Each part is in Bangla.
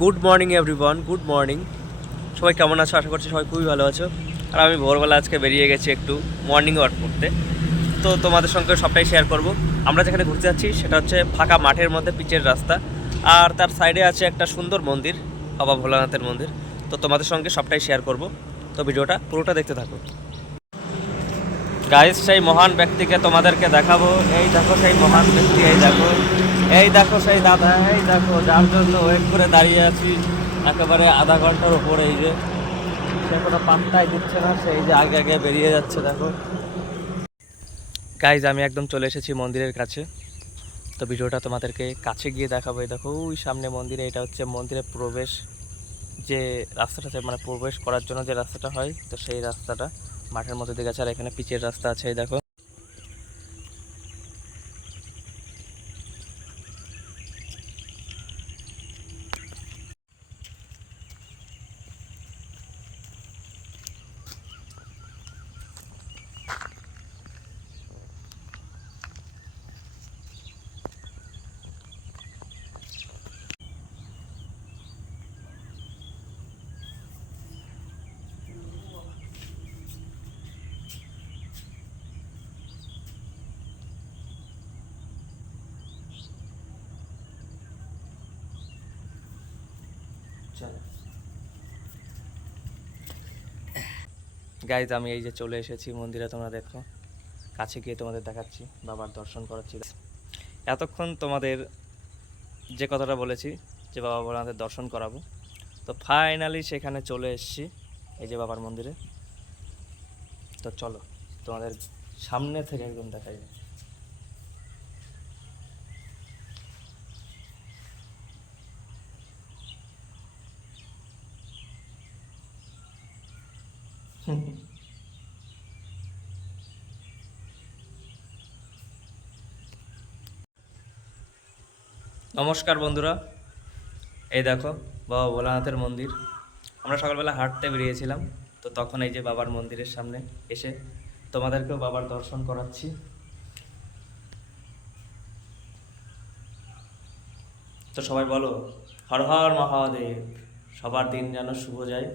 Good morning everyone, good morning. সবাই কেমন আছো? আশা করছি সবাই খুবই ভালো আছো। আর আমি ভোরবেলা আজকে বেরিয়ে গেছি একটু মর্নিং ওয়াক করতে। তো তোমাদের সঙ্গে সবটাই শেয়ার করব। আমরা যেখানে ঘুরতে যাচ্ছি সেটা হচ্ছে ফাঁকা মাঠের মধ্যে পিচের রাস্তা, আর তার সাইডে আছে একটা সুন্দর মন্দির, বাবা ভোলানাথের মন্দির। তো তোমাদের সঙ্গে সবটাই শেয়ার করব, তো ভিডিওটা পুরোটা দেখতে থাকো। গাইস, সেই মহান ব্যক্তিকে তোমাদেরকে দেখাবো। এই দেখো সেই মহান ব্যক্তি, এই দেখো সেই দাদা, এই দেখো যার জন্য ওয়েট করে দাঁড়িয়ে আছি একেবারে আধা ঘন্টার উপরে। এই যে সে কোনো পাত্তাই দিচ্ছে না, সেই যে আগে আগে বেরিয়ে যাচ্ছে। দেখো গাইস, আমি একদম চলে এসেছি মন্দিরের কাছে। তো ভিডিওটা তোমাদেরকে কাছে গিয়ে দেখাবো। এই দেখো ওই সামনে মন্দিরে, এটা হচ্ছে মন্দিরের প্রবেশ যে রাস্তাটা আছে, মানে প্রবেশ করার জন্য যে রাস্তাটা হয়, তো সেই রাস্তাটা মাঠের মধ্যে দিকে আছে। আর এখানে পিচের রাস্তা আছে, এই দেখো। গাইজ, আমি এই যে চলে এসেছি মন্দিরে, তোমরা দেখো। কাছে গিয়ে তোমাদের দেখাচ্ছি, বাবার দর্শন করাচ্ছি। এতক্ষণ তোমাদের যে কথাটা বলেছি যে বাবা ভোলানাথের দর্শন করাবো, তো ফাইনালি সেখানে চলে এসেছি, এই যে বাবার মন্দিরে। তো চলো তোমাদের সামনে থেকে একদম দেখাই। নমস্কার বন্ধুরা, এই দেখো বাবা ভোলানাথের মন্দির। আমরা সকালবেলা হাঁটতে বেরিয়েছিলাম, তো তখন এই যে বাবার মন্দিরের সামনে এসে তোমাদেরকেও বাবার দর্শন করাচ্ছি। তো সবাই বলো হর হর মহাদেব, সবার দিন যেন শুভ যায়।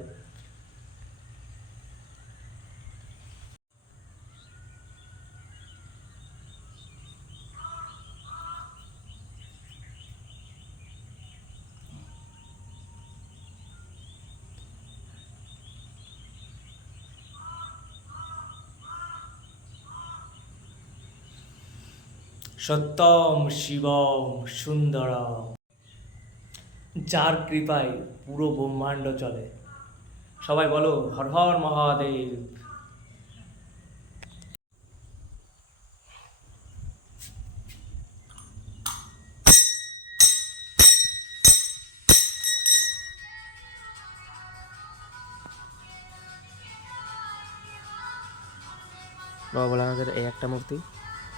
সত্যম শিবম সুন্দরম, যার কৃপায় পুরো ব্রহ্মাণ্ড চলে। সবাই বলো হর হর মহাদেব। বাবা ভোলানাথের এই একটা মূর্তি,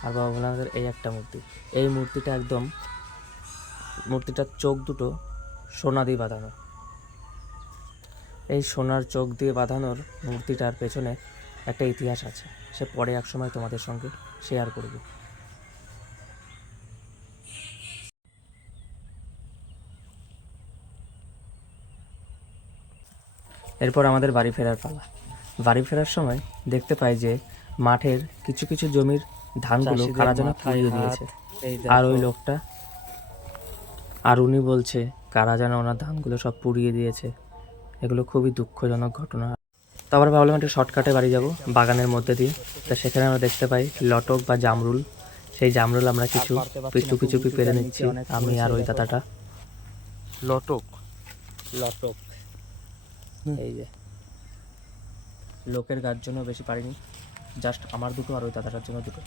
আর বাবা ভোলানাথের এই একটা মূর্তি। এই মূর্তিটা একদম, মূর্তিটার চোখ দুটো সোনা দিয়ে বাঁধানো। এই সোনার চোখ দিয়ে বাঁধানোর মূর্তিটার পেছনে একটা ইতিহাস আছে, সে পরে এক সময় তোমাদের সঙ্গে শেয়ার করব। এরপর আমাদের বাড়ি ফেরার পালা। বাড়ি ফেরার সময় দেখতে পাই যে মাঠের কিছু কিছু জমির ধানগুলো কারা যেন পুড়িয়ে দিয়েছে। আর ওই লোকটা, আর উনি বলছে কারা যেন ওনার ধানগুলো সব পুড়িয়ে দিয়েছে। এগুলো খুবই দুঃখজনক ঘটনা। তারপর ভাবলাম একটা শর্টকাটে বাড়ি যাব বাগানের মধ্যে দিয়ে। তা সেখানে আমরা দেখতে পাই লটক বা জামরুল। সেই জামরুল আমরা কিছু চুপি চুপি পেরে নিচ্ছি, আমি আর ওই দাদাটা। লটক লটক, এই যে লোকের গাছ জন্য বেশি পারিনি, জাস্ট আমার দুটো আর ওই দাদাটার জন্য দুটো।